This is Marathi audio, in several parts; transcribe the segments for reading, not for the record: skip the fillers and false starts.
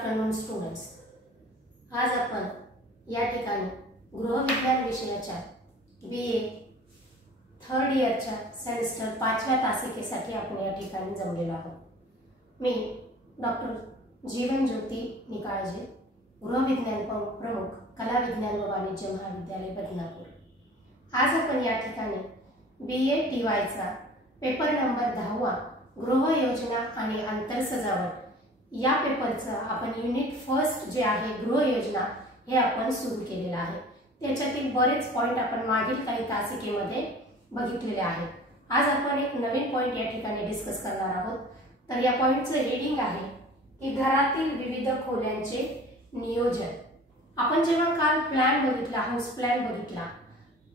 Afternoon students. आज आपण या ठिकाणी गृहविज्ञान विषयाच्या BA थर्ड इयरच्या सेमिस्टर 5व्या तासिकेसाठी आपण या ठिकाणी जमलेलो आहोत. मी डॉक्टर जीवन ज्योती निकाळजे, गृहविज्ञान प्रमुख, कला विज्ञान व वाणिज्य महाविद्यालय बदनापूर. आज आपण या ठिकाणी BA TYचा पेपर नंबर 10वा गृह योजना आणि आंतर सजावट या पेपरचा आपण युनिट फर्स्ट जे आहे गृह योजना हे आपण सुरू केलेला आहे. त्याच्यातील बरेच पॉइंट आपण मागील काही तासिकेमध्ये बघितलेले आहेत. आज आपण एक नवीन पॉइंट या ठिकाणी डिस्कस करणार आहोत. तर या पॉइंटचं हेडिंग आहे की घरातील विविध खोल्यांचे नियोजन. आपण जेव्हा काल प्लॅन बघितला, हाऊस प्लॅन बघितला,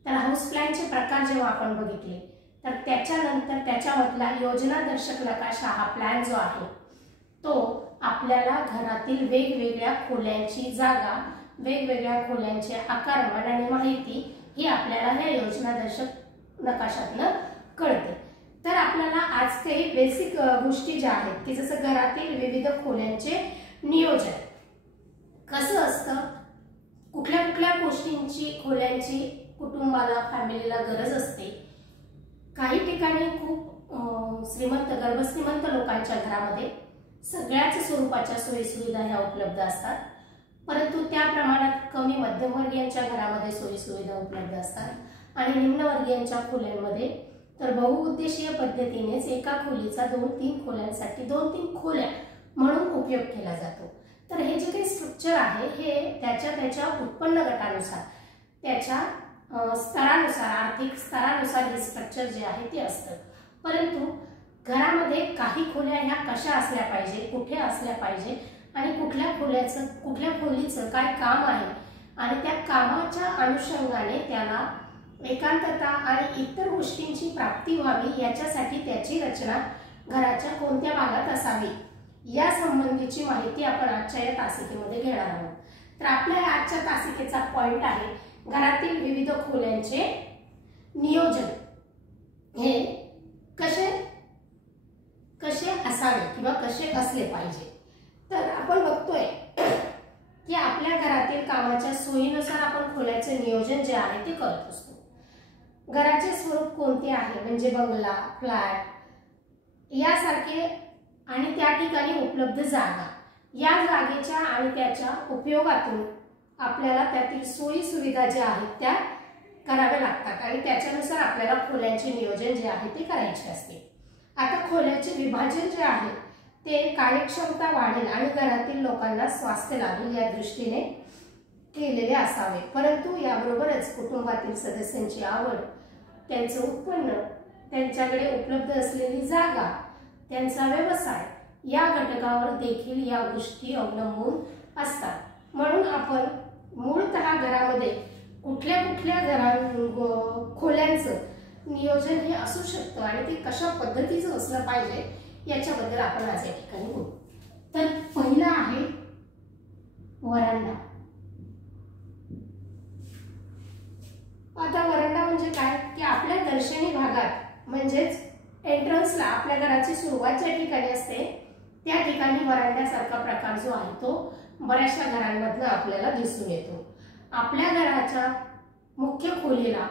तर हाऊस प्लॅनचे प्रकार जेव्हा आपण बघितले तर त्याच्यानंतर त्याच्यामधला योजनादर्शक नकाशा हा प्लॅन जो आहे तो आपल्याला घरातील वेगवेगळ्या खोल्यांची जागा, वेगवेगळ्या खोल्यांचे आकारमान आणि माहिती ही आपल्याला ह्या योजनादर्शक नकाशातनं कळते. तर आपल्याला आज काही बेसिक गोष्टी ज्या आहेत की जसं घरातील विविध खोल्यांचे नियोजन कसं असतं, कुठल्या कुठल्या गोष्टींची खोल्यांची कुटुंबाला, फॅमिलीला गरज असते. काही ठिकाणी खूप श्रीमंत, गर्भश्रीमंत लोकांच्या घरामध्ये सगळ्याच स्वरूपाच्या सोयीसुविधा ह्या उपलब्ध असतात, परंतु त्या प्रमाणात कमी मध्यमवर्गीयांच्या घरामध्ये सोयीसुविधा उपलब्ध असतात आणि निम्नवर्गीयांच्या खोल्यांमध्ये तर बहुउद्देशीय पद्धतीनेच एका खोलीचा 2-3 खोल्यांसाठी 2-3 खोल्या म्हणून उपयोग केला जातो. तर हे जे काही स्ट्रक्चर आहे हे त्याच्या उत्पन्न गटानुसार, त्याच्या स्तरानुसार, आर्थिक स्तरानुसार हे स्ट्रक्चर जे आहे ते असतं. परंतु घरामध्ये काही खोल्या ह्या कशा असल्या पाहिजे, कुठे असल्या पाहिजे आणि कुठल्या खोलीचं काय काम आहे आणि त्या कामाच्या अनुषंगाने त्याला एकांतता आणि इतर गोष्टींची प्राप्ती व्हावी याच्यासाठी त्याची रचना घराच्या कोणत्या भागात असावी या संबंधीची माहिती आपण आजच्या या तासिकेमध्ये घेणार आहोत. तर आपल्या आजच्या तासिकेचा पॉइंट आहे घरातील विविध खोल्यांचे नियोजन हे कसे असावे किंवा कसे असले पाहिजे. तर आपण बघतोय की आपल्या घरातील कामाच्या सोयीनुसार आपण खोल्यांचे नियोजन जे आहे ते करत असतो. घराचे स्वरूप कोणते आहे म्हणजे बंगला, फ्लॅट यासारखे आणि त्या ठिकाणी उपलब्ध जागा, या जागेच्या आणि त्याच्या उपयोगातून आपल्याला त्यातील सोयी सुविधा ज्या आहेत त्या कराव्या लागतात आणि त्याच्यानुसार आपल्याला खोल्यांचे नियोजन जे आहे ते करायचे असते. आता खोल्यांचे विभाजन जे आहे ते कार्यक्षमता वाढेल आणि घरातील लोकांना स्वास्थ्य लाभेल या दृष्टीने केलेले असावे. परंतु याबरोबरच कुटुंबातील सदस्यांची आवड, त्यांचं उत्पन्न, त्यांच्याकडे उपलब्ध असलेली जागा, त्यांचा व्यवसाय या घटकावर देखील या गोष्टी अवलंबून असतात. म्हणून आपण मूळतः घरामध्ये कुठल्या खोल्यांचं नियोजन हे असू शकतं आणि ते कशा पद्धतीचं असलं पाहिजे याच्याबद्दल आपण आज या ठिकाणी बोलू. तर पहिला आहे वरांडा. आता वरांडा म्हणजे काय की आपल्या दर्शनी भागात म्हणजेच एंट्रन्सला आपल्या घराची सुरुवात ज्या ठिकाणी असते त्या ठिकाणी वरांड्यासारखा प्रकार जो आहे तो बऱ्याचशा घरांमधनं आपल्याला दिसून येतो. आपल्या घराच्या मुख्य खोलीला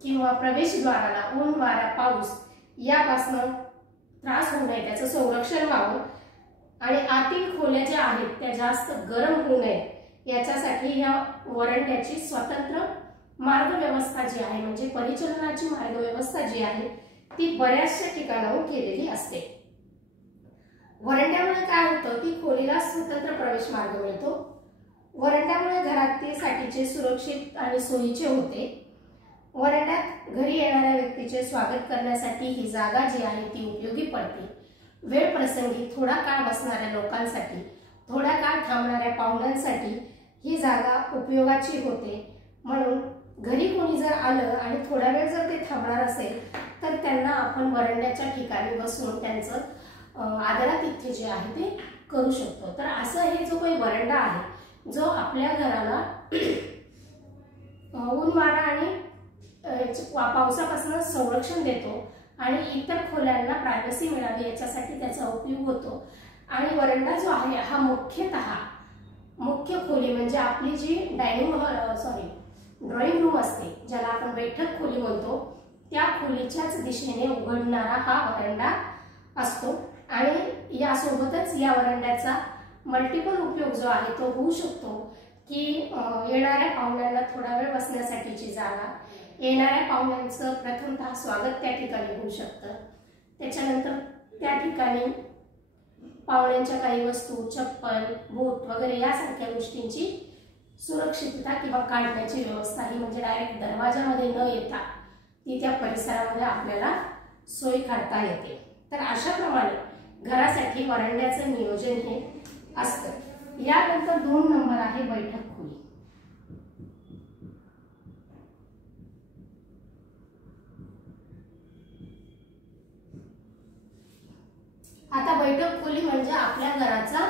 किंवा प्रवेशद्वाराला ऊन, वारा, पाऊस यापासून त्रास होऊ नये, त्याचं संरक्षण व्हावं आणि आतील खोल्या ज्या आहेत त्या जास्त गरम होऊ नये याच्यासाठी या वरांड्याची स्वतंत्र मार्ग व्यवस्था जी आहे म्हणजे परिचलनाची मार्ग व्यवस्था जी आहे ती बऱ्याचशा ठिकाणाहून केलेली असते. वरांड्यामुळे काय होतं की खोलीला स्वतंत्र प्रवेश मार्ग मिळतो. वरांड्यामुळे घरासाठीचे सुरक्षित आणि सोयीचे होते. वरांड्यात घरी येणाऱ्या व्यक्तीचे स्वागत करण्यासाठी ही जागा जी आहे ती उपयोगी पडते. वेळ प्रसंगी थोडा काळ बसणाऱ्या लोकांसाठी, थोडा काळ थांबणाऱ्या पाहुण्यांसाठी ही जागा उपयोगाची होते. म्हणून घरी कोणी जर आलं आणि थोडा वेळ जर ते थांबणार असेल तर त्यांना आपण वरांड्याच्या ठिकाणी बसून त्यांचं आदरातिथ्य जे आहे ते करू शकतो. तर असं हे जो काही वरांडा आहे जो आपल्या घराला ऊन, वारा आणि पावसापासून संरक्षण देतो आणि इतर खोल्यांना प्रायव्हसी मिळावी याच्यासाठी त्याचा उपयोग होतो. आणि वरांडा जो आहे हा मुख्यतः मुख्य खोली म्हणजे आपली जी ड्रॉइंग रूम असते, ज्याला आपण बैठक खोली म्हणतो, त्या खोलीच्याच दिशेने उघडणारा हा वरांडा असतो. आणि यासोबतच या वरांड्याचा मल्टिपल उपयोग जो आहे तो होऊ शकतो की येणाऱ्या पाहुण्यांना थोडा वेळ बसण्यासाठीची जागा, येणाऱ्या पाहुण्यांचं प्रथमतः स्वागत त्या ठिकाणी होऊ शकतं. त्याच्यानंतर त्या ठिकाणी पाहुण्यांच्या काही वस्तू, चप्पल, बूट वगैरे यासारख्या गोष्टींची सुरक्षितता किंवा काढण्याची व्यवस्था ही म्हणजे डायरेक्ट दरवाजामध्ये न येता ती त्या परिसरामध्ये आपल्याला सोय करता येते. तर अशा प्रमाणे घरासाठी वरांड्याचं नियोजन हे असतं. यानंतर 2 नंबर आहे बैठक खोली. आता बैठक खोली म्हणजे आपल्या घराचा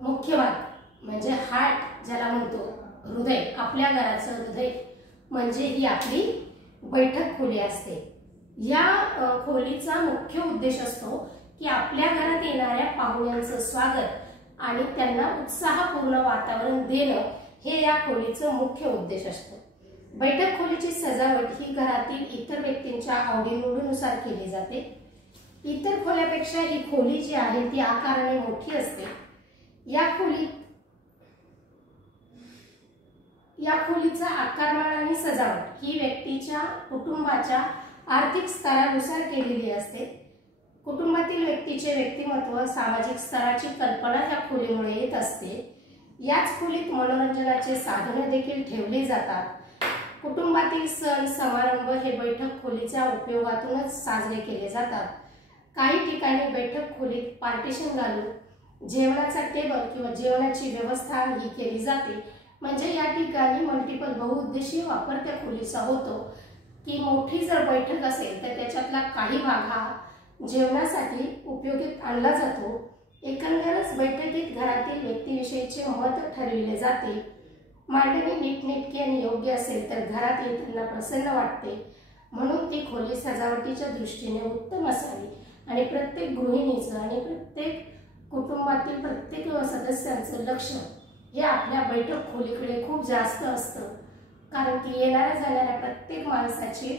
मुख्य भाग, म्हणजे हार्ट ज्याला म्हणतो, हृदय. आपल्या घराचं हृदय म्हणजे ही आपली बैठक खोली असते. या खोलीचा मुख्य उद्देश असतो की आपल्या घरात येणाऱ्या पाहुण्यांचं स्वागत आणि त्यांना उत्साहपूर्ण वातावरण देणं हे या खोलीचं मुख्य उद्देश असतो. बैठक खोलीची सजावट ही घरातील इतर व्यक्तींच्या आवडीनिवडीनुसार केली जाते. इतर खोल्यापेक्षा ही खोली जी आहे ती आकाराने मोठी असते. या खोलीचा आकारमान आणि सजावट ही व्यक्तीच्या कुटुंबाच्या आर्थिक स्तरानुसार केलेली असते. कुटुंबातील व्यक्तीचे व्यक्तिमत्व, सामाजिक स्तराची कल्पना या खोलीमुळे येत असते. याच खोलीत मनोरंजनाचे साधने देखील ठेवली जातात. कुटुंबातील सण समारंभ हे बैठक खोलीच्या उपयोगातूनच साजरे केले जातात. काही ठिकाणी बैठक खोलीत पार्टिशन घालून जेवणाचा टेबल किंवा जेवणाची व्यवस्था ही केली जाते. म्हणजे या ठिकाणी मल्टिपल बहुउद्देशीय वापर त्या खोलीचा होतो की मोठी जर बैठक असेल तर त्याच्यातला काही भाग हा जेवणासाठी उपयोगात आणला जातो. एकंदरच बैठकीत घरातील व्यक्तीविषयीचे मत ठरविले जाते. मांडणी नीटनेटकी आणि योग्य असेल तर घरात येताना प्रसन्न वाटते. म्हणून ती खोली सजावटीच्या दृष्टीने उत्तम असावी आणि प्रत्येक गृहिणीचं आणि प्रत्येक कुटुंबातील प्रत्येक सदस्यांचं लक्ष हे आपल्या बैठक खोलीकडे खूप जास्त असतं. कारण की येणाऱ्या जाणाऱ्या प्रत्येक माणसाची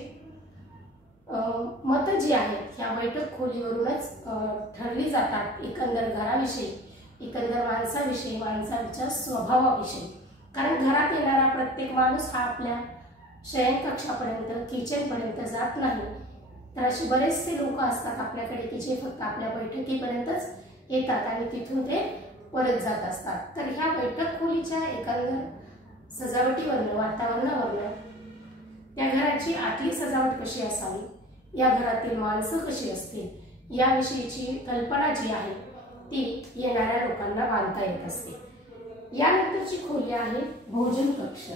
मतं जी आहेत ह्या बैठक खोलीवरूनच ठरली जातात. एकंदर घराविषयी, एकंदर माणसाविषयी, माणसाच्या स्वभावाविषयी. कारण घरात येणारा प्रत्येक माणूस हा आपल्या शयनकक्षापर्यंत, किचनपर्यंत जात नाही. तर असे बरेचसे लोक असतात आपल्याकडे की जे फक्त आपल्या बैठकीपर्यंतच येतात आणि तिथून ते परत जात असतात. तर ह्या बैठक खोलीच्या एकंदर सजावटीवरनं, वातावरणावरनं, त्या घराची आतली सजावट कशी असावी, या घरातील माणसं कशी असतील याविषयीची कल्पना जी आहे ती येणाऱ्या लोकांना बांधता येत असते. यानंतरची खोली आहे भोजन कक्ष.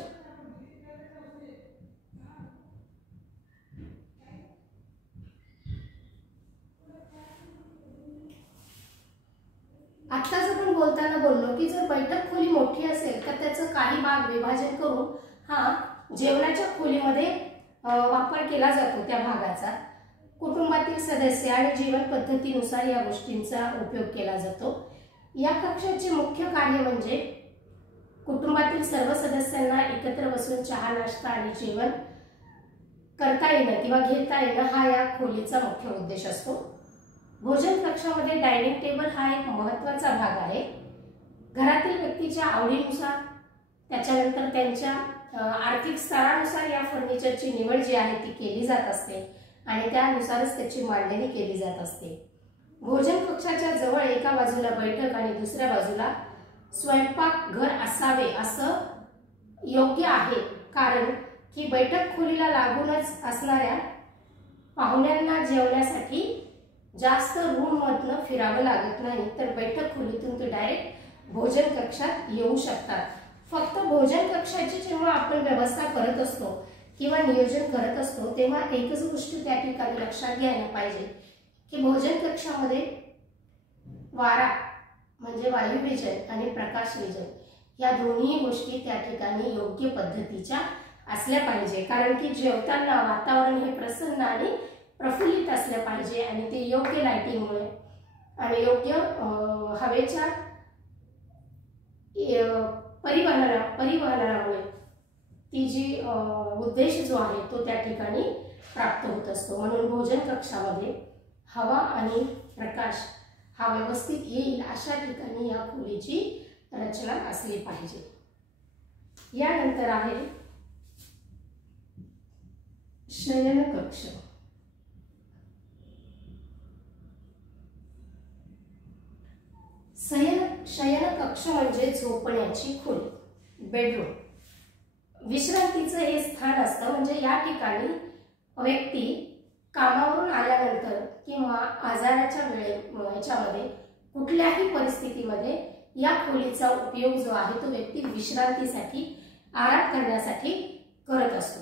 आत्ताच आपण बोलताना बोललो की जर बैठक खोली मोठी असेल तर त्याचं काही भाग विभाजन करून हा जेवणाच्या खोलीमध्ये वापर केला जातो. त्या भागाचा कुटुंबातील सदस्य आणि जीवन पद्धतीनुसार या गोष्टींचा उपयोग केला जातो. या कक्षाचे मुख्य कार्य म्हणजे कुटुंबातील सर्व सदस्यांना एकत्र बसून चहा, नाश्ता आणि जेवण करता येणं किंवा घेता येणं हा या खोलीचा मुख्य उद्देश असतो. भोजन कक्षामध्ये डायनिंग टेबल हा एक महत्त्वाचा भाग आहे. घरातील व्यक्तीच्या आवडीनुसार, त्याच्यानंतर त्यांच्या आर्थिक स्तरानुसार या फर्निचरची निवड जी आहे ती केली जात असते आणि त्यानुसारच त्याची मांडणी केली जात असते. भोजन कक्षाच्या जवळ एका बाजूला बैठक आणि दुसऱ्या बाजूला स्वयंपाक घर असावे असं योग्य आहे. कारण की बैठक खोलीला लागूनच असणाऱ्या पाहुण्यांना जेवण्यासाठी जास्त रूम मधनं फिरावं लागत नाही. तर बैठक खोलीतून ते डायरेक्ट भोजन कक्षात येऊ शकतात. फक्त भोजन कक्षाची जेव्हा आपण व्यवस्था करत असतो किंवा नियोजन करत असतो तेव्हा एकच गोष्ट त्या ठिकाणी लक्षात घ्यायला पाहिजे की भोजन कक्षामध्ये वारा म्हणजे वायुविजन आणि प्रकाशविजन या दोन्ही गोष्टी त्या ठिकाणी योग्य पद्धतीच्या असल्या पाहिजे. कारण की जेवताना वातावरण हे प्रसन्न आणि प्रफुल्लित असले पाहिजे आणि ते योग्य लाइटिंगमुळे आणि योग्य हवेच्या परिवहनामुळे ती जी उद्देश जो आहे तो त्या ठिकाणी प्राप्त होत असतो। म्हणून भोजन कक्षामध्ये हवा आणि प्रकाश हा व्यवस्थित येईल अशा ठिकाणी या खोलीची रचना असली पाहिजे। यानंतर आहे शयन कक्ष। शयन कक्ष म्हणजे झोपण्याची खोली, बेडरूम। विश्रांतीचं हे स्थान असतं, म्हणजे या ठिकाणी व्यक्ती कामावरून आल्यानंतर किंवा आजाराच्या वेळेमध्ये कुठल्याही परिस्थितीमध्ये या खोलीचा उपयोग जो आहे तो व्यक्ती विश्रांतीसाठी, आराम करण्यासाठी करत असतो।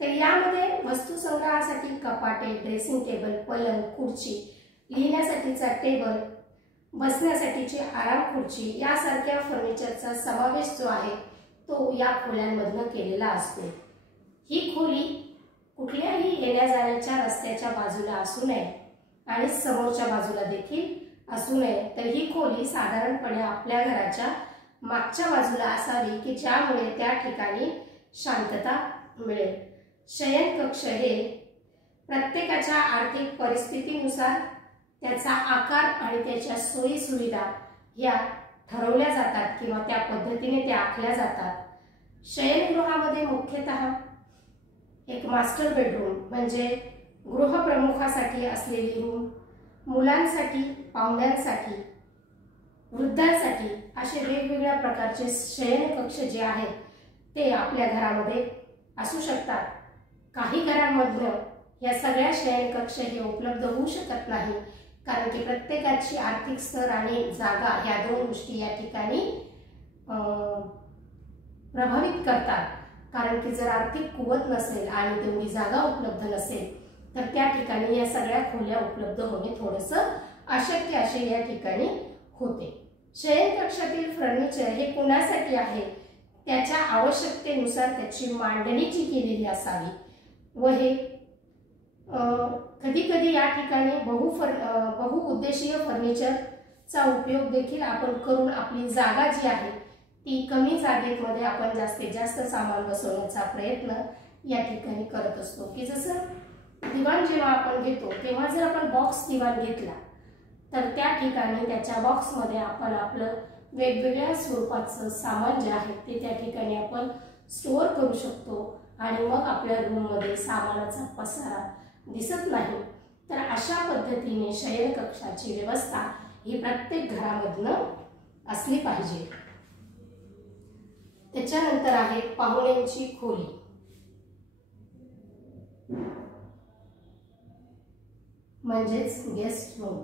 तर यामध्ये वस्तू संग्रहासाठी कपाटे, ड्रेसिंग टेबल, पलंग, खुर्ची, लिहिण्यासाठीचा टेबल, बसण्यासाठीची आराम खुर्ची यासारख्या फर्निचरचा समावेश जो आहे तो या खोल्यांमधून केलेला असतो। ही खोली कुठल्याही येण्या जाण्याच्या रस्त्याच्या बाजूला असू नये आणि समोरच्या बाजूला देखील असू नये, तर ही खोली साधारणपणे आपल्या घराच्या मागच्या बाजूला असावी की ज्यामुळे त्या ठिकाणी शांतता मिळेल। शयन कक्ष हे प्रत्येकाच्या आर्थिक परिस्थितीनुसार त्याचा आकार आणि त्याच्या सोयी सुविधा या ठरवल्या जातात किंवा त्या पद्धतीने त्या आखल्या जातात। शयनगृहामध्ये मुख्यतः एक मास्टर बेडरूम म्हणजे गृहप्रमुखासाठी असलेली रूम, मुलांसाठी, पाहुण्यांसाठी, वृद्धांसाठी असे वेगवेगळ्या प्रकारचे शयन कक्ष जे आहेत ते आपल्या घरामध्ये असू शकतात। काही घरांमधनं या सगळ्या शयन कक्ष हे उपलब्ध होऊ शकत नाही, कारण की प्रत्येकाची आर्थिक स्तर आणि जागा ह्या दोन गोष्टी या ठिकाणी प्रभावित करतात। कारण की जर आर्थिक कुवत नसेल आणि तेवढी जागा उपलब्ध नसेल तर त्या ठिकाणी या सगळ्या खोल्या उपलब्ध होणे थोडंसं अशक्य असे या ठिकाणी होते। शयन कक्षातील फर्निचर हे कोणासाठी आहे त्याच्या आवश्यकतेनुसार त्याची मांडणीची केलेली असावी व हे कधी कधी या ठिकाणी बहुउद्देशीय फर्निचरचा उपयोग देखील आपण करून आपली जागा जी आहे ती कमी जागेमध्ये आपण जास्तीत जास्त सामान बसवण्याचा प्रयत्न या ठिकाणी करत असतो। की जसं दिवाण जेव्हा आपण घेतो तेव्हा जर आपण बॉक्स दिवाण घेतला तर त्या ठिकाणी त्याच्या बॉक्समध्ये आपण आपलं वेगवेगळ्या स्वरूपाचं सामान जे आहे ते त्या ठिकाणी आपण स्टोअर करू शकतो आणि मग आपल्या रूममध्ये सामानाचा पसारा दिसत नाही। तर अशा पद्धतीने शयन कक्षाची व्यवस्था ही प्रत्येक घरामधनं असली पाहिजे। त्याच्यानंतर आहे पाहुण्यांची खोली। म्हणजेच गेस्ट रूम।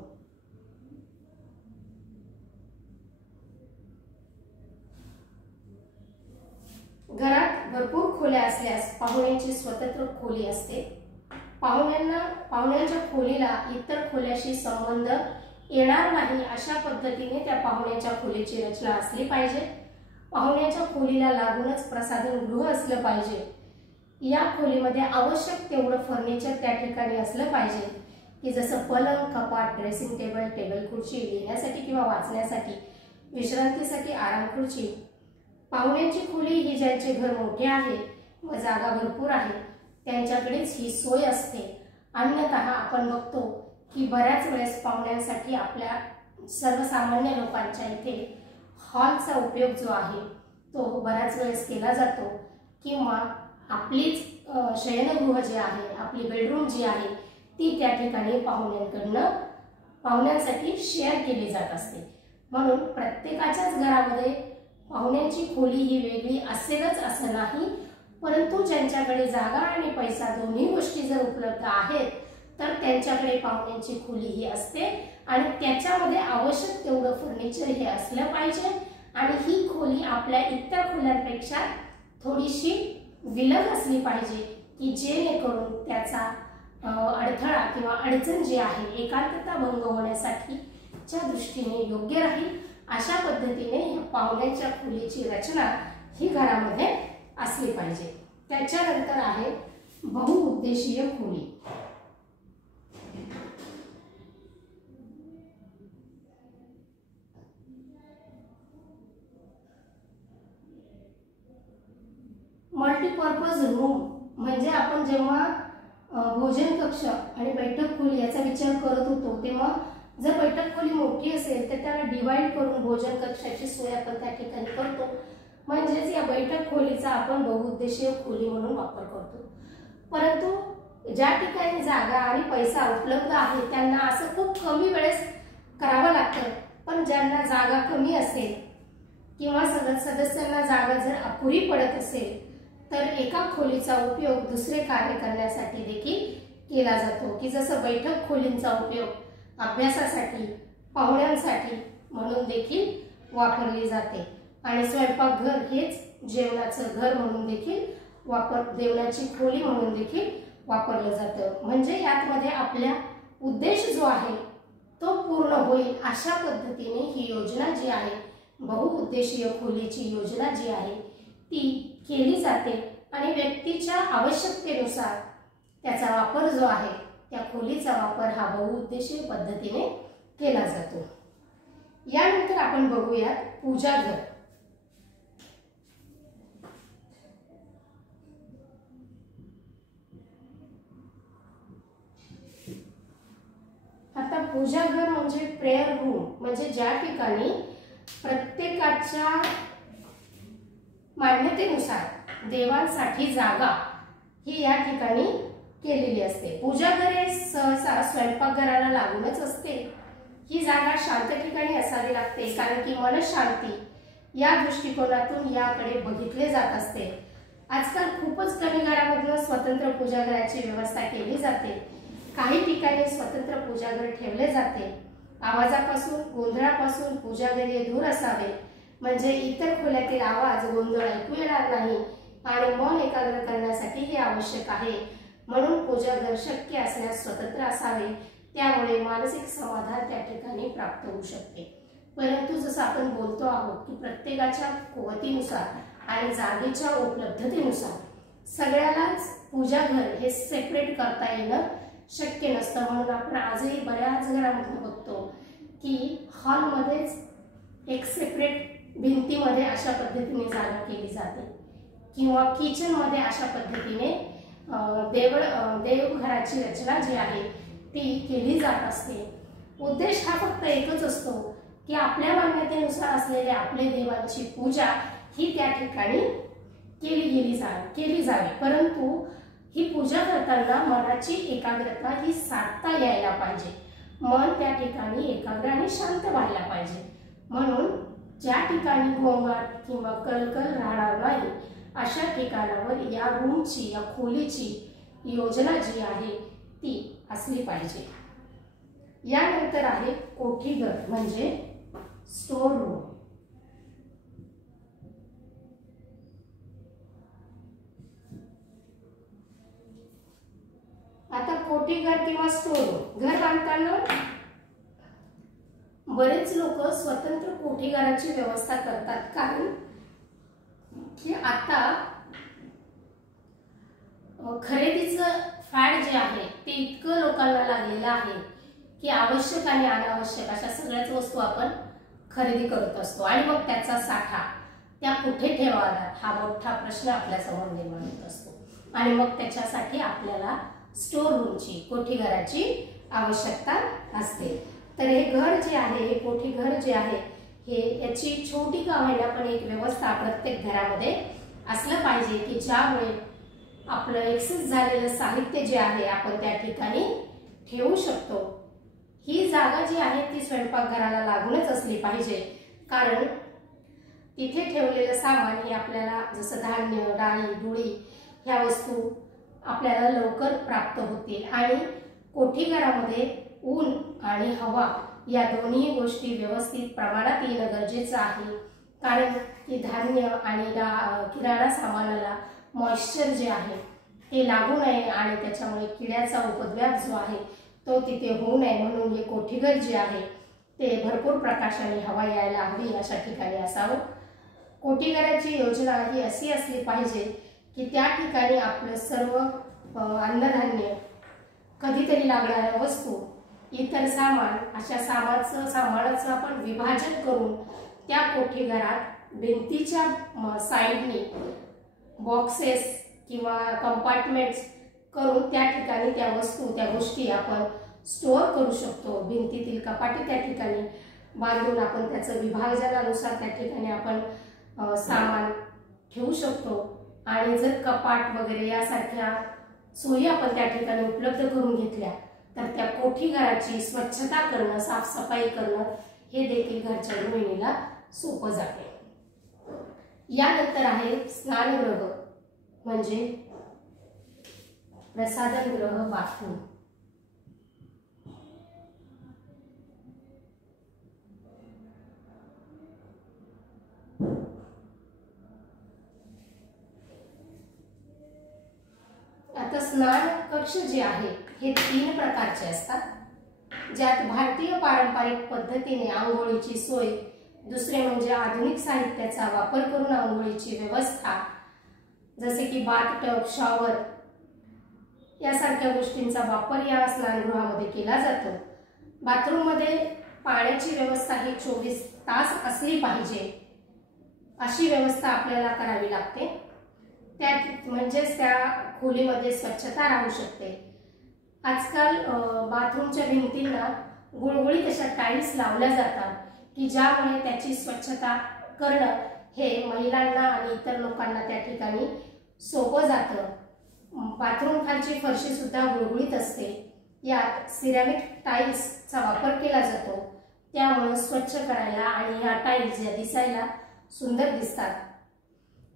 घरात भरपूर खोल्या असल्यास पाहुण्यांची स्वतंत्र खोली असते। पाहुण्यांच्या खोलीला इतर खोल्याशी संबंध येणार नाही अशा पद्धतीने त्या पाहुण्याच्या खोलीची रचना असली पाहिजे। पाहुण्याच्या खोलीला लागूनच प्रसाधन गृह असलं पाहिजे। या खोलीमध्ये आवश्यक तेवढं फर्निचर त्या ठिकाणी असलं पाहिजे की जसं पलंग, कपाट, ड्रेसिंग टेबल, टेबल खुर्ची, लिहिण्यासाठी किंवा वाचण्यासाठी, विश्रांतीसाठी आराम खुर्ची। पाहुण्यांची खोली ही ज्यांचे घर मोठे आहे व जागा भरपूर आहे त्यांच्याकडेच ही सोय असते। अन्यथा आपण बघतो की बऱ्याच वेळेस पाहुण्यांसाठी आपल्या सर्वसामान्य लोकांच्या इथे हॉलचा उपयोग जो आहे तो बऱ्याच वेळेस केला जातो किंवा आपलीच शयनगृह जे आहे, आपली बेडरूम जी आहे ती त्या ठिकाणी पाहुण्यांसाठी शेअर केली जात असते। म्हणून प्रत्येकाच्याच घरामध्ये पाहुण्यांची खोली ही वेगळी असेलच असं नाही, परंतु ज्यांच्याकडे जागा आणि पैसा दोन्ही गोष्टी जर उपलब्ध आहेत तर त्यांच्याकडे पाहुण्यांची खोली ही असते आणि त्याच्यामध्ये आवश्यक तेवढं फर्निचर हे असलं पाहिजे आणि ही खोली आपल्या इतर खोल्यांपेक्षा थोडीशी विलग असली पाहिजे की जेणेकरून त्याचा अडथळा किंवा अडचण जी आहे एकांतता भंग होण्यासाठीच्या दृष्टीने योग्य राहील। अशा पद्धतीने या पाहुण्यांच्या खोलीची रचना ही घरामध्ये असली पाहिजे। त्याच्यानंतर आहे बहुउद्देशीय खोली। मल्टीपर्पज रूम म्हणजे आपण जेव्हा भोजन कक्ष आणि बैठक खोली याचा विचार करत होतो तेव्हा जर बैठक खोली मोठी असेल तर त्याला डिवाइड करून भोजन कक्षाची सोय आपण त्या ठिकाणी करतो, म्हणजेच या बैठक खोलीचा आपण बहुउद्देशीय खोली म्हणून वापर करतो। परंतु ज्या ठिकाणी जागा आणि पैसा उपलब्ध आहे त्यांना असं खूप कमी वेळेस करावं लागतं, पण ज्यांना जागा कमी असेल किंवा सदस्यांना जागा जर अपुरी पडत असेल तर एका खोलीचा उपयोग दुसरे कार्य करण्यासाठी देखील केला जातो, की जसं बैठक खोलींचा उपयोग अभ्यासासाठी, पाहुण्यांसाठी म्हणून देखील वापरली जाते आणि स्वयंपाकघर हेच जेवणाचं घर म्हणून देखील जेवणाची खोली म्हणून देखील वापरलं जातं। म्हणजे यामध्ये आपला उद्देश जो आहे तो पूर्ण होईल अशा पद्धतीने ही योजना जी आहे बहुउद्देशीय खोलीची योजना जी आहे ती केली जाते आणि व्यक्तीच्या आवश्यकतेनुसार त्याचा वापर जो आहे त्या खोलीचा वापर हा बहुउद्देशीय पद्धतीने केला जातो। यानंतर आपण बघूयात पूजाघर। आता पूजाघर म्हणजे प्रेयर रूम, म्हणजे ज्या ठिकाणी प्रत्येकाच्या मान्यतेनुसार देवांसाठी जागा ही या ठिकाणी केलेली असते। पूजाघर हे सहसा स्वयंपाकघराला लागूनच असते। ही जागा शांत ठिकाणी असावी लागते, कारण की मनशांती या दृष्टिकोनातून याकडे बघितले जात असते। आजकाल खूपच कमी घरामधून स्वतंत्र पूजाघराची व्यवस्था केली जाते। काही ठिकाणी स्वतंत्र पूजाघर ठेवले जाते। आवाजापासून, गोंधळापासून पूजाघर हे दूर असावे, म्हणजे इतर खोल्यातील आवाज, गोंधळ ऐकू येणार नाही आणि मन एकाग्र करण्यासाठी हे आवश्यक आहे। म्हणून पूजाघर शक्य असल्यास स्वतंत्र असावे, त्यामुळे मानसिक समाधान त्या ठिकाणी प्राप्त होऊ शकते। परंतु जसं आपण बोलतो आहोत की प्रत्येकाच्या कुवतीनुसार आणि जागेच्या उपलब्धतेनुसार सगळ्यालाच पूजाघर हे सेपरेट करता येणं शक्य नसतं। म्हणून आपण आजही बऱ्याच घरामध्ये बघतो की हॉलमध्येच एक सेपरेट भिंतीमध्ये अशा पद्धतीने जागा केली जाते किंवा किचनमध्ये अशा पद्धतीने देवघराची रचना जी आहे ती केली जात असते। उद्देश हा फक्त एकच असतो की आपल्या मान्यतेनुसार असलेल्या आपल्या देवांची पूजा ही त्या ठिकाणी केली जावी। परंतु ही पूजा करताना मनाची एकाग्रता ही साधता यायला पाहिजे। मन त्या ठिकाणी एकाग्र आणि शांत व्हायला पाहिजे। म्हणून ज्या ठिकाणी गोंगाट किंवा कलकल राहणार नाही अशा ठिकाणावर या रूमची, या खोलीची योजना जी आहे ती असली पाहिजे। यानंतर आहे कोठीघर म्हणजे स्टोर रूम। आता कोठीघर किंवा स्टोर घर बांधताना बरेच लोक स्वतंत्र कोठीघराची व्यवस्था करतात, कारण की आता खरेदीचं फॅड जे आहे ते इतकं लोकांना लागलेलं आहे की आवश्यक आणि अनावश्यक अशा सगळ्याच वस्तू आपण खरेदी करत असतो आणि मग त्याचा साठा त्या कुठे ठेवावा हा मोठा प्रश्न आपल्या समोर निर्माण होत असतो आणि मग त्याच्यासाठी आपल्याला स्टोर रूमची, कोठीघराची आवश्यकता असते। तर हे घर जे आहे, हे कोठीघर जे आहे, हे याची छोटी का होईना पण एक व्यवस्था प्रत्येक घरामध्ये असलं पाहिजे की ज्यामुळे आपलं एक्सेस झालेलं साहित्य जे आहे आपण त्या ठिकाणी ठेवू शकतो। ही जागा जी आहे ती स्वयंपाकघराला लागूनच असली पाहिजे, कारण तिथे ठेवलेलं सामान हे आपल्याला जसं धान्य, डाळी, दुळी ह्या वस्तू आपल्याला लवकर प्राप्त होतील आणि कोठीघरामध्ये ऊन आणि हवा या दोन्ही गोष्टी व्यवस्थित प्रमाणात येणं गरजेचं आहे, कारण की धान्य आणि किराणा सामानाला मॉइश्चर जे आहे ते लागू नये आणि त्याच्यामुळे किड्याचा उपद्रव जो आहे तो तिथे होऊ नये, म्हणून हे कोठीघर जे आहे ते भरपूर प्रकाशाने हवा यायला हवी अशा ठिकाणी असावं। कोठीघराची योजना ही अशी असली पाहिजे की त्या ठिकाणी आपलं सर्व अन्नधान्य, कधीतरी लागणाऱ्या वस्तू, इतर सामान अशा सामानाचं आपण विभाजन करून त्या कोठीघरात भिंतीच्या साईडनी बॉक्सेस किंवा कंपार्टमेंट्स करून त्या ठिकाणी त्या वस्तू त्या गोष्टी आपण स्टोअर करू शकतो। भिंतीतील कपाटे त्या ठिकाणी बांधून आपण त्याचं विभाजनानुसार त्या ठिकाणी आपण सामान ठेवू शकतो। आणि जर कपाट वगैरे यासारख्या सोयी आपण त्या ठिकाणी उपलब्ध करून घेतल्या तर त्या कोठी घराची स्वच्छता करणं, साफसफाई करणं हे देखील घरच्या गृहिणीला सोपं जाते। यानंतर आहे स्नानगृह म्हणजे प्रसाधनगृह, बाथरूम। आता स्नान कक्ष जे आहे हे 3 प्रकारचे असतात, ज्यात भारतीय पारंपरिक पद्धतीने आंघोळीची सोय, दुसरे म्हणजे आधुनिक साहित्याचा वापर करून आंघोळीची व्यवस्था, जसे की बाथ टब, शॉवर यासारख्या गोष्टींचा वापर या स्नानगृहामध्ये केला जातो। बाथरूम मध्ये पाण्याची व्यवस्था ही 24 तास असली पाहिजे अशी व्यवस्था आपल्याला करावी लागते, त्या म्हणजेच त्या खोलीमध्ये स्वच्छता राहू शकते। आजकाल बाथरूमच्या भिंतींना गुळगुळीत अशा टाइल्स लावल्या जातात की ज्यामुळे त्याची स्वच्छता करणं हे महिलांना आणि इतर लोकांना त्या ठिकाणी सोपं जातं। बाथरूम खालची फरशी सुद्धा गुळगुळीत असते, यात सिरॅमिक टाइल्सचा वापर केला जातो, त्यामुळे स्वच्छ करायला आणि ह्या टाइल्स या दिसायला सुंदर दिसतात।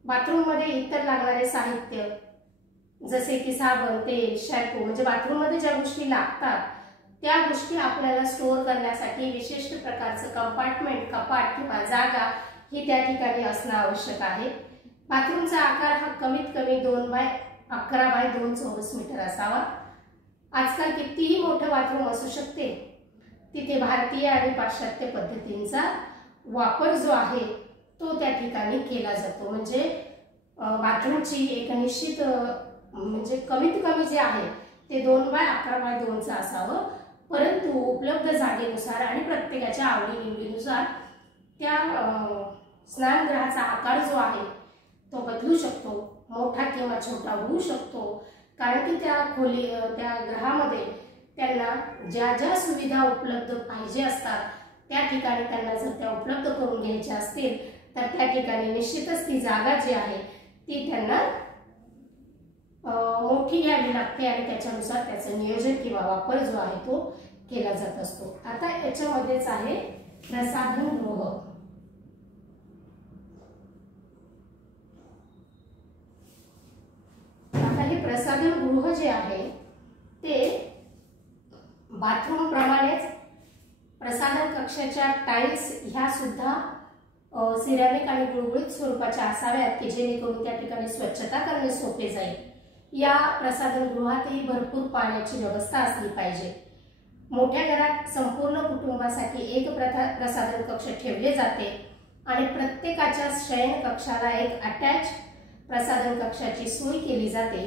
बाथरूम मध्ये इतर लागणारे साहित्य जसे की साबण, तेल, शॅम्पू म्हणजे बाथरूम मध्ये ज्या गोष्टी लागतात त्या गोष्टी आपल्याला स्टोअर करण्यासाठी विशिष्ट प्रकारचं कंपार्टमेंट, कपाट किंवा जागा ही त्या ठिकाणी असणं आवश्यक आहे। बाथरूमचा आकार हा कमीत कमी 2x11 चौरस मीटर असावा। आजकाल कितीही मोठं बाथरूम असू शकते, तिथे भारतीय आणि पाश्चात्य पद्धतींचा वापर जो आहे तो त्या ठिकाणी केला जातो। म्हणजे बाथरूमची एक निश्चित म्हणजे कमीत कमी जे आहे ते 2x11 असावं, परंतु उपलब्ध जागेनुसार आणि प्रत्येकाच्या आवडीनिवडीनुसार त्या स्नानगृहाचा आकार जो आहे तो बदलू शकतो, मोठा किंवा छोटा होऊ शकतो, कारण की त्या गृहामध्ये त्यांना ज्या ज्या सुविधा उपलब्ध पाहिजे असतात त्या ठिकाणी त्यांना जर त्या उपलब्ध करून घ्यायच्या असतील तर त्या ठिकाणी निश्चितच ती जागा जी आहे ती त्यांना मोठी घ्यावी लागते आणि त्याच्यानुसार त्याचं नियोजन किंवा वापर जो आहे तो केला जात असतो। आता याच्यामध्येच आहे प्रसाधनगृह। आता हे प्रसाधनगृह जे आहे ते बाथरूम प्रमाणेच प्रसाधन कक्षाच्या टाइल्स ह्या सुद्धा सिरॅमिक आणि गुळगुळीत स्वरूपाच्या असाव्यात की जेणेकरून त्या ठिकाणी स्वच्छता करणे सोपे जाईल। या प्रसाधनगृहातही भरपूर पाण्याची व्यवस्था असली पाहिजे। मोठ्या घरात संपूर्ण कुटुंबासाठी एक प्रसाधन कक्ष ठेवले जाते आणि प्रत्येकाच्या शयन कक्षाला एक अटॅच प्रसाधन कक्षाची सोय केली जाते।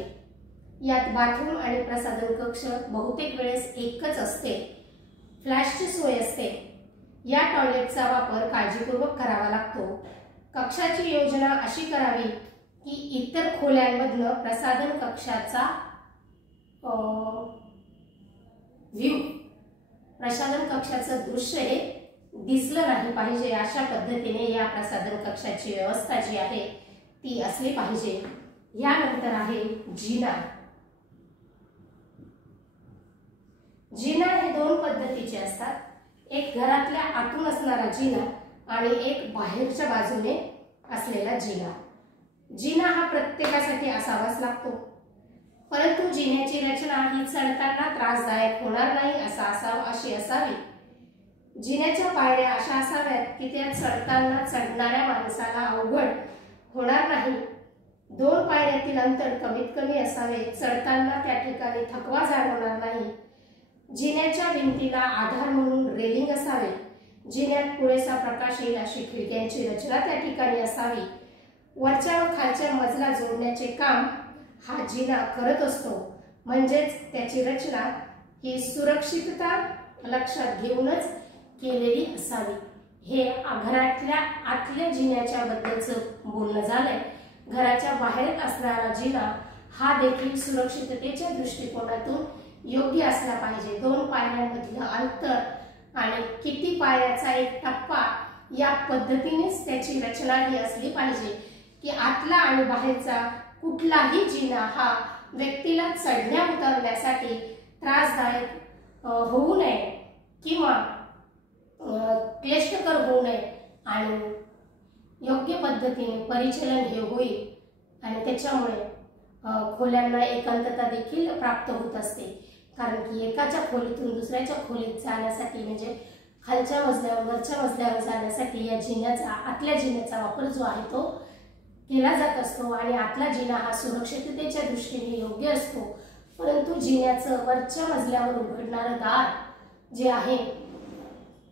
यात बाथरूम आणि प्रसाधन कक्ष बहुतेक वेळेस एकच असते। फ्लॅशची सोय असते। या टॉयलेटचा वापर काळजीपूर्वक करावा लागतो। कक्षाची योजना अशी करावी की इतर खोल्यांमधनं प्रसाधन कक्षाचा प्रसाधन कक्षाचं दृश्य हे दिसलं नाही पाहिजे, अशा पद्धतीने या प्रसाधन कक्षाची व्यवस्था जी आहे ती असली पाहिजे। यानंतर आहे जिना। जिना हे 2 पद्धतीचे असतात, एक घरातल्या आतून असणारा जिना आणि एक बाहेरच्या बाजूने असलेला जिना। जिना हा प्रत्येकासाठी असावाच लागतो, परंतु जिन्याची रचना ही चढताना त्रासदायक होणार नाही अशी असावी। जिन्याच्या पायऱ्या अशा असाव्यात की त्या चढताना चढणाऱ्या माणसाला अवघड होणार नाही। 2 पायऱ्यातील अंतर कमीत कमी असावे, चढताना त्या ठिकाणी थकवा जाणवणार नाही। जिन्याच्या भिंतीला आधार म्हणून रेलिंग असावे। जिन्यात पुरेसा प्रकाश येईल अशी खिडक्यांची रचना त्या ठिकाणी असावी। वरच्या व खालच्या मजला जोडण्याचे काम हा जिना करत असतो, म्हणजेच त्याची रचना ही सुरक्षितता लक्षात घेऊनच केलेली असावी। हे घरातल्या आतल्या जिन्याच्या बद्दलचं बोलणं झालंय। घराच्या बाहेर असणारा जिना हा देखील सुरक्षिततेच्या दृष्टिकोनातून योग्य असला पाहिजे। 2 पायऱ्यांमधलं अंतर आणि किती पायऱ्याचा एक टप्पा या पद्धतीनेच त्याची रचना ही असली पाहिजे की आतला आणि बाहेरचा कुठलाही जिना हा व्यक्तीला चढण्या उतरण्यासाठी त्रासदायक होऊ नये किंवा क्लिष्टकर होऊ नये आणि योग्य पद्धतीने परिचलन हे होईल आणि त्याच्यामुळे खोल्यांना एकांतता देखील प्राप्त होत असते। कारण की एकाच्या खोलीतून दुसऱ्याच्या खोलीत जाण्यासाठी म्हणजे खालच्या मजल्यावर वरच्या मजल्यावर जाण्यासाठी या जिन्याचा आतल्या जिन्याचा वापर जो आहे तो केला जात असतो आणि आतला जिना हा सुरक्षिततेच्या दृष्टीने योग्य असतो। परंतु जिन्याचं वरच्या मजल्यावर उघडणारं दार जे आहे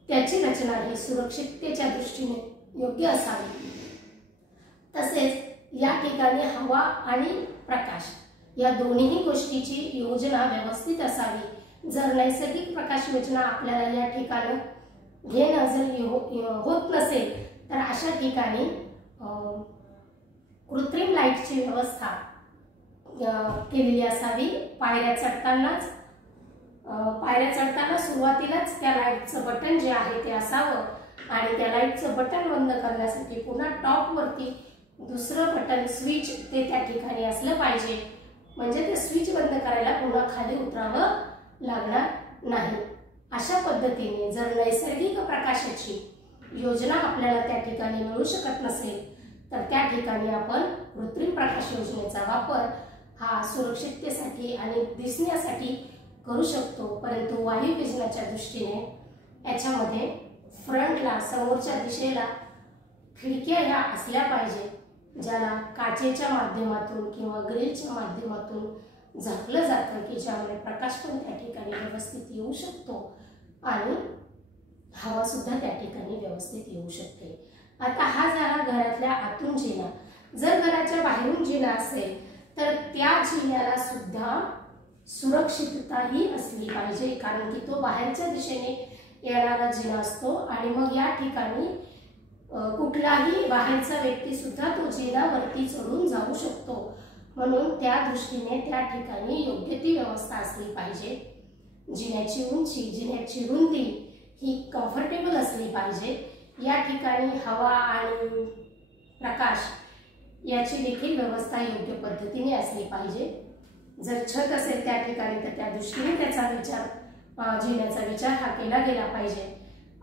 त्याची रचना ही सुरक्षिततेच्या दृष्टीने योग्य असावी। तसेच या ठिकाणी हवा आणि प्रकाश या दोन्ही गोष्टीची योजना व्यवस्थित असावी। जर नैसर्गिक प्रकाश योजना आपल्याला या ठिकाणी घेणं जर होत नसेल तर अशा ठिकाणी कृत्रिम लाईटची व्यवस्था केलेली असावी। पायऱ्या चढताना सुरुवातीलाच त्या लाईटचं बटन जे आहे ते असावं आणि त्या लाईटचं बटन बंद करण्यासाठी पुन्हा टॉप वरती दुसरं बटन स्विच ते त्या ठिकाणी असलं पाहिजे, म्हणजे ते स्विच बंद करायला पुन्हा खाली उतरावं लागणार नाही। अशा पद्धतीने जर नैसर्गिक प्रकाशाची योजना आपल्याला त्या ठिकाणी मिळू शकत नसेल तर त्या ठिकाणी आपण कृत्रिम प्रकाश योजनेचा वापर हा सुरक्षिततेसाठी आणि दिसण्यासाठी करू शकतो। परंतु वायुविजनाच्या दृष्टीने याच्यामध्ये फ्रंटला समोरच्या दिशेला खिडक्या ह्या असल्या पाहिजे ज्याला काचेच्या माध्यमातून किंवा ग्रिलच्या माध्यमातून झाकलं जातं की ज्यामुळे प्रकाश पण त्या ठिकाणी व्यवस्थित येऊ शकतो आणि हवा सुद्धा त्या ठिकाणी व्यवस्थित येऊ शकते। आता हा झाला घरातल्या आतून जिना। जर घराच्या बाहेरून जिना असेल तर त्या जिन्याला सुद्धा सुरक्षितता ही असली पाहिजे, कारण की तो बाहेरच्या दिशेने येणारा जिना असतो आणि मग या ठिकाणी कुठलाही बाहेरचा व्यक्ती सुद्धा तो जिना वरती चढून जाऊ शकतो। म्हणून त्या दृष्टीने त्या ठिकाणी योग्य ती व्यवस्था असली पाहिजे। जिन्याची उंची जिन्याची रुंदी ही कम्फर्टेबल असली पाहिजे। या ठिकाणी हवा आणि प्रकाश याची देखील व्यवस्था योग्य पद्धतीने असली पाहिजे। जर छत असेल त्या ठिकाणी तर त्या दृष्टीने त्याचा विचार जिन्याचा विचार हा केला गेला पाहिजे।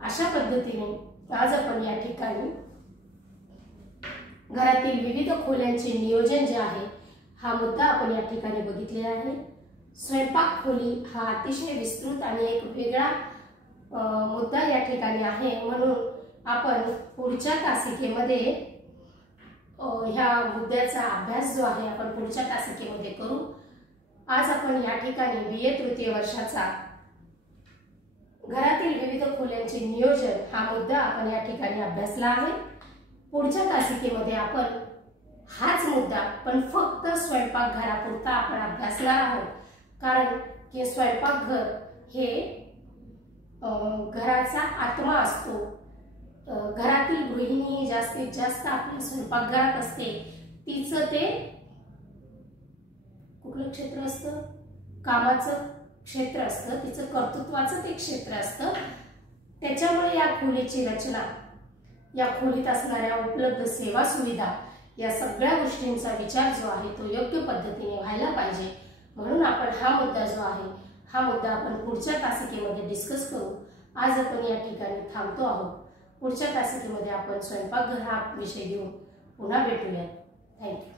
अशा पद्धतीने आज आपण या ठिकाणी घरातील विविध खोल्यांचे नियोजन जे आहे हा मुद्दा आपण या ठिकाणी बघितलेला आहे। स्वयंपाक खोली हा अतिशय विस्तृत आणि एक वेगळा मुद्दा या ठिकाणी आहे, म्हणून आपण पुढच्या तासिकेमध्ये ह्या मुद्द्याचा अभ्यास जो आहे आपण पुढच्या तासिकेमध्ये करू। आज आपण या ठिकाणी BA तृतीय वर्षाचा घरातील विविध खोल्यांचे नियोजन हा मुद्दा आपण या ठिकाणी अभ्यासला आहे। पुढच्या तासिकेमध्ये आपण हाच मुद्दा पण फक्त स्वयंपाकघरापुरता आपण अभ्यासणार आहोत, कारण की स्वयंपाकघर हे घराचा आत्मा असतो। घरातील गृहिणी जास्तीत जास्त आपल्या स्वयंपाकघरात असते, तिचं ते कुठलं क्षेत्र असतं, कामाचं क्षेत्र असतं, तिचं कर्तृत्वाचं ते क्षेत्र असतं। त्याच्यामुळे या खोलीची रचना, या खोलीत असणाऱ्या उपलब्ध सेवा सुविधा या सगळ्या गोष्टींचा विचार जो आहे तो योग्य पद्धतीने व्हायला पाहिजे। म्हणून आपण हा मुद्दा जो आहे हा मुद्दा आपण पुढच्या तासिकेमध्ये डिस्कस करू। आज आपण या ठिकाणी थांबतो आहोत। पुढच्या तासिकेमध्ये आपण स्वयंपाकघर हा विषय घेऊन पुन्हा भेटूयात। थँक्यू।